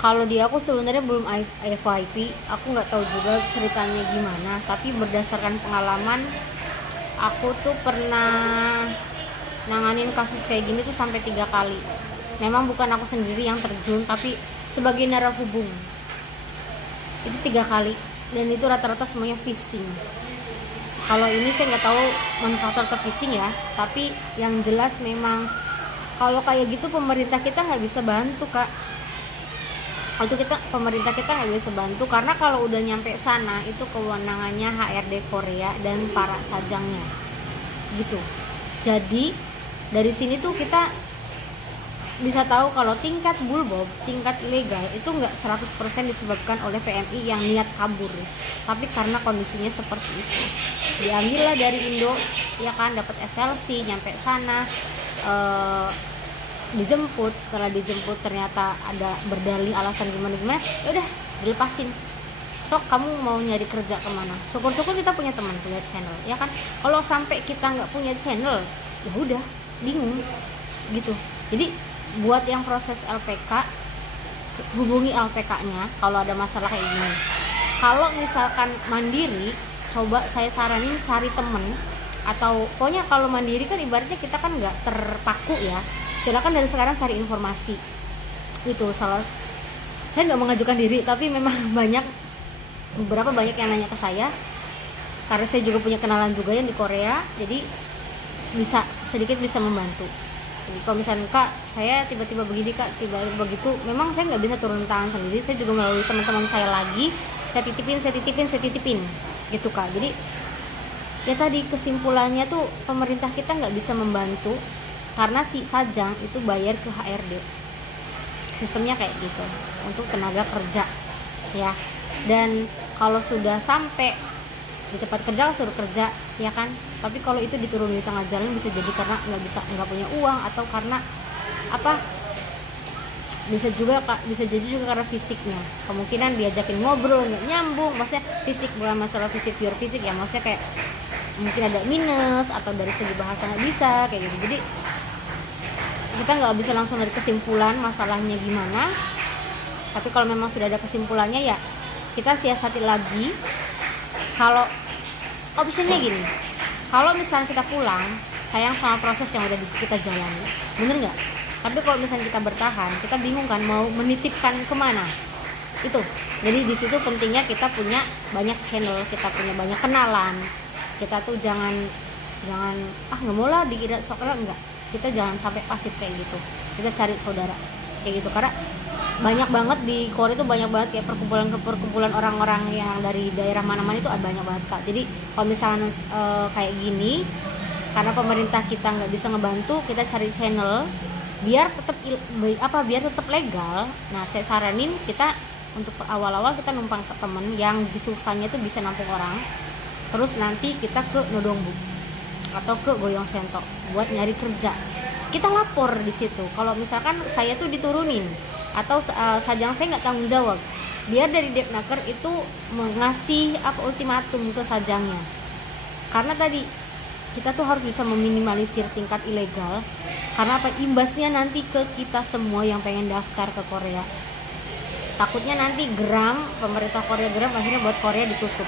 Kalau di aku sebenarnya belum FYP, aku nggak tahu juga ceritanya gimana. Tapi berdasarkan pengalaman, aku tuh pernah nanganin kasus kayak gini tuh sampai 3 kali. Memang bukan aku sendiri yang terjun, tapi sebagai narahubung. Itu 3 kali, dan itu rata-rata semuanya phishing. Kalau ini saya nggak tahu manufaktur atau phishing ya, tapi yang jelas memang kalau kayak gitu pemerintah kita nggak bisa bantu, Kak. Itu pemerintah kita nggak bisa bantu, karena kalau udah nyampe sana itu kewenangannya HRD Korea dan para sajangnya gitu. Jadi dari sini tuh kita bisa tahu kalau tingkat bulbob, tingkat ilegal itu nggak 100% disebabkan oleh PMI yang niat kabur, tapi karena kondisinya seperti itu. Diambillah dari Indo, ya kan, dapat SLC, nyampe sana, dijemput. Setelah dijemput ternyata ada berdalih alasan gimana, ya udah dilepasin. Sok kamu mau nyari kerja kemana? Syukur-syukur kita punya teman, punya channel, ya kan. Kalau sampai kita nggak punya channel, ya udah bingung gitu. Jadi buat yang proses LPK, hubungi LPK-nya kalau ada masalah kayak gini. Kalau misalkan mandiri, coba saya saranin cari temen, atau pokoknya kalau mandiri kan ibaratnya kita kan nggak terpaku ya. Silakan dari sekarang cari informasi. Itu salah. Saya nggak mengajukan diri, tapi memang beberapa banyak yang nanya ke saya, karena saya juga punya kenalan juga yang di Korea, jadi sedikit bisa membantu. Jadi kalau misalnya Kak, saya tiba-tiba begini Kak, tiba-tiba begitu, memang saya nggak bisa turun tangan sendiri, saya juga melalui teman-teman saya lagi, saya titipin gitu Kak. Jadi ya tadi kesimpulannya tuh pemerintah kita nggak bisa membantu karena si sajang itu bayar ke HRD, sistemnya kayak gitu untuk tenaga kerja ya. Dan kalau sudah sampai di tempat kerja suruh kerja, ya kan. Tapi kalau itu diturun di tengah jalan, bisa jadi karena nggak punya uang, atau karena apa, bisa jadi juga karena fisiknya. Kemungkinan diajakin ngobrol nggak nyambung, maksudnya fisik, bukan masalah fisik pure fisik ya, maksudnya kayak mungkin ada minus, atau dari segi bahasa nggak bisa kayak gitu. Jadi kita nggak bisa langsung dari kesimpulan masalahnya gimana, tapi kalau memang sudah ada kesimpulannya ya kita siasati lagi. Kalau opsinya gini, kalau misalnya kita pulang, sayang sama proses yang udah kita jalani, bener nggak? Tapi kalau misalnya kita bertahan, kita bingung kan mau menitipkan kemana itu. Jadi di situ pentingnya kita punya banyak channel, kita punya banyak kenalan. Kita tuh jangan nggak mau lah dikira sokra, enggak. Kita jangan sampai pasif kayak gitu, kita cari saudara kayak gitu. Karena banyak banget di Korea itu, banyak banget kayak perkumpulan orang-orang yang dari daerah mana-mana itu ada banyak banget Kak. Jadi kalau misalnya kayak gini, karena pemerintah kita nggak bisa ngebantu, kita cari channel biar tetap legal. Nah saya saranin kita untuk awal-awal kita numpang ke temen yang susahnya itu bisa nampung orang, terus nanti kita ke Nodongbu atau ke Goyong Sento buat nyari kerja. Kita lapor di situ kalau misalkan saya tuh diturunin, atau sajang saya nggak tanggung jawab, biar dari Depnaker itu mengasih ultimatum ke sajangnya. Karena tadi kita tuh harus bisa meminimalisir tingkat ilegal, karena imbasnya nanti ke kita semua yang pengen daftar ke Korea. Takutnya nanti pemerintah Korea akhirnya buat Korea ditutup.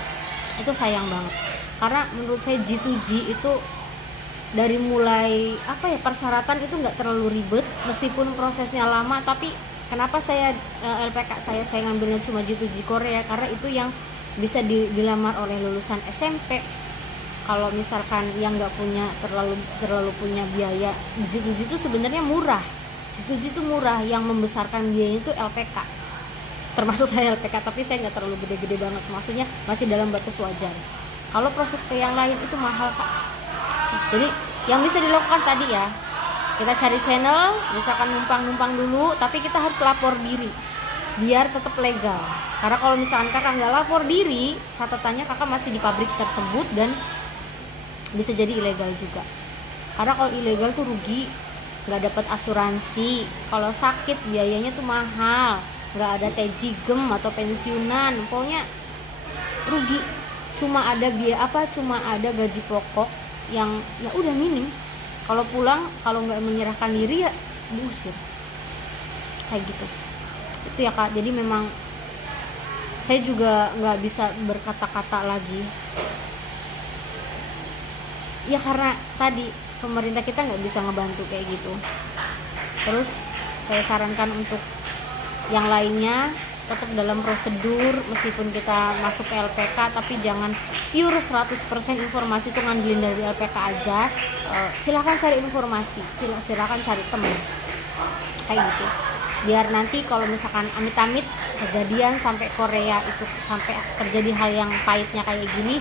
Itu sayang banget, karena menurut saya G2G itu dari mulai persyaratan itu nggak terlalu ribet, meskipun prosesnya lama. Tapi kenapa saya LPK saya ngambilnya cuma G2G Korea, karena itu yang bisa dilamar oleh lulusan SMP. Kalau misalkan yang nggak punya terlalu punya biaya, G2G itu sebenarnya murah. G2G itu murah, yang membesarkan biayanya itu LPK. Termasuk saya LPK, tapi saya nggak terlalu gede-gede banget, maksudnya masih dalam batas wajar. Kalau proses ke yang lain itu mahal Kak. Jadi yang bisa dilakukan tadi ya, kita cari channel, misalkan numpang dulu, tapi kita harus lapor diri biar tetap legal. Karena kalau misalkan kakak nggak lapor diri, catatannya kakak masih di pabrik tersebut dan bisa jadi ilegal juga. Karena kalau ilegal tuh rugi, nggak dapat asuransi, kalau sakit biayanya tuh mahal, nggak ada tejigem atau pensiunan, pokoknya rugi. Cuma ada gaji pokok yang ya udah minim. Kalau pulang, kalau nggak menyerahkan diri ya diusir kayak gitu. Itu ya Kak, jadi memang saya juga nggak bisa berkata-kata lagi ya, karena tadi pemerintah kita nggak bisa ngebantu kayak gitu. Terus saya sarankan untuk yang lainnya tetap dalam prosedur, meskipun kita masuk ke LPK tapi jangan pure 100% informasi itu ngandelin dari LPK aja. Silakan cari informasi, silakan cari teman kayak gitu, biar nanti kalau misalkan amit-amit kejadian sampai Korea itu, sampai terjadi hal yang pahitnya kayak gini,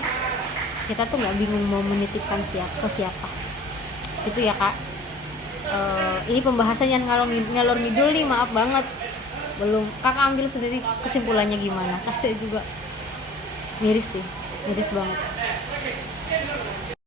kita tuh nggak bingung mau menitipkan ke siapa. Itu ya Kak. Ini pembahasannya ngalor ngidul nih, maaf banget. Belum Kakak ambil sendiri kesimpulannya gimana? Saya juga miris sih, miris banget.